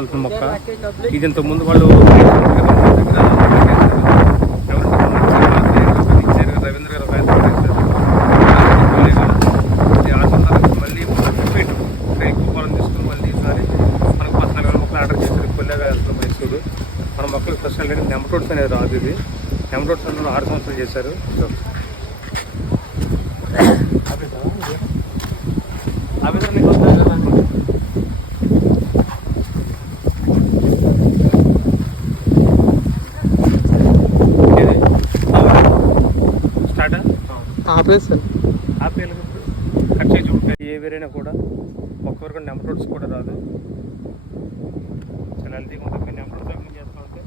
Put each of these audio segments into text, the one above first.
వెళ్తుంది మొక్క. ఇది ఇంతకు ముందు వాళ్ళు రవీంద్ర గారు మళ్ళీ రిపీట్ ఎక్కువ పొలం తీసుకుని మళ్ళీ ఈసారి మనకు 14,000 మొక్కలు ఆర్డర్ చేశారు. కొల్లేగా వెళ్తుంది మైసూరు. మన మొక్కలు స్పెషల్ నెమటోడ్స్ అనేది రాదు. ఇది నెమటోడ్స్ అనేది 6 సంవత్సరాలు చేశారు. కట్ చేసి ఏ వేరైనా కూడా ఒక్కొక్కరికి నెమటోడ్స్ కూడా రాదు. చాలా హెల్తీగా ఉంటుంది. మీరు నెమటోడ్స్ ఏం చేస్తామంటే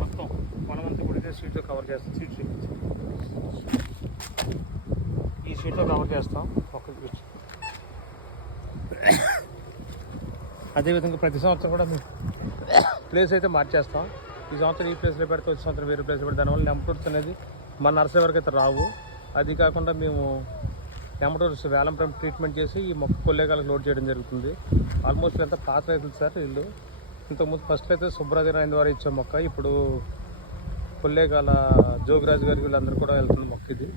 మొత్తం పొలం అంతా కూడా ఇదే షీట్తో కవర్ చేస్తాం. ఈ షీట్తో కవర్ చేస్తాం ఒక్కరికి. అదేవిధంగా ప్రతి సంవత్సరం కూడా మేము ప్లేస్ అయితే మార్చేస్తాం. ఈ సంవత్సరం ఈ ప్లేస్లో పెడితే వచ్చే సంవత్సరం వేరే ప్లేస్లో పెడితే దానివల్ల నెమటోడ్స్ అనేది మన నర్సరీ వరకు అయితే రావు. అది కాకుండా మేము నెమటోడ్స్ వేలంప్రం ట్రీట్మెంట్ చేసి ఈ మొక్క కొల్లేగాలకు లోడ్ చేయడం జరుగుతుంది. ఆల్మోస్ట్ అంతా పాత రైతులు సార్ వీళ్ళు. ఇంతకుముందు ఫస్ట్ అయితే సుబ్రాజు ఆయన ద్వారా ఇచ్చే మొక్క, ఇప్పుడు కొల్లేగాల జోగిరాజు గారికి వీళ్ళందరూ కూడా వెళ్తుంది మొక్క. ఇది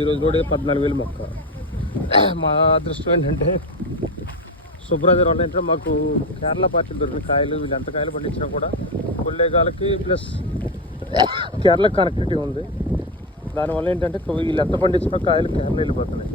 ఈరోజు లోడ్ 14,000 మొక్క. మా అదృష్టం ఏంటంటే సుబ్రాజు వల్ల ఏంటంటే మాకు కేరళ పార్టీలు దొరికిన కాయలు. వీళ్ళు ఎంత కాయలు పండించినా కూడా కొల్లేగాలకి ప్లస్ కేరళకి కనెక్టివిటీ ఉంది. దానివల్ల ఏంటంటే వీళ్ళు ఎంత పండించినా కాయలు కేరళ వెళ్ళిపోతున్నాయి.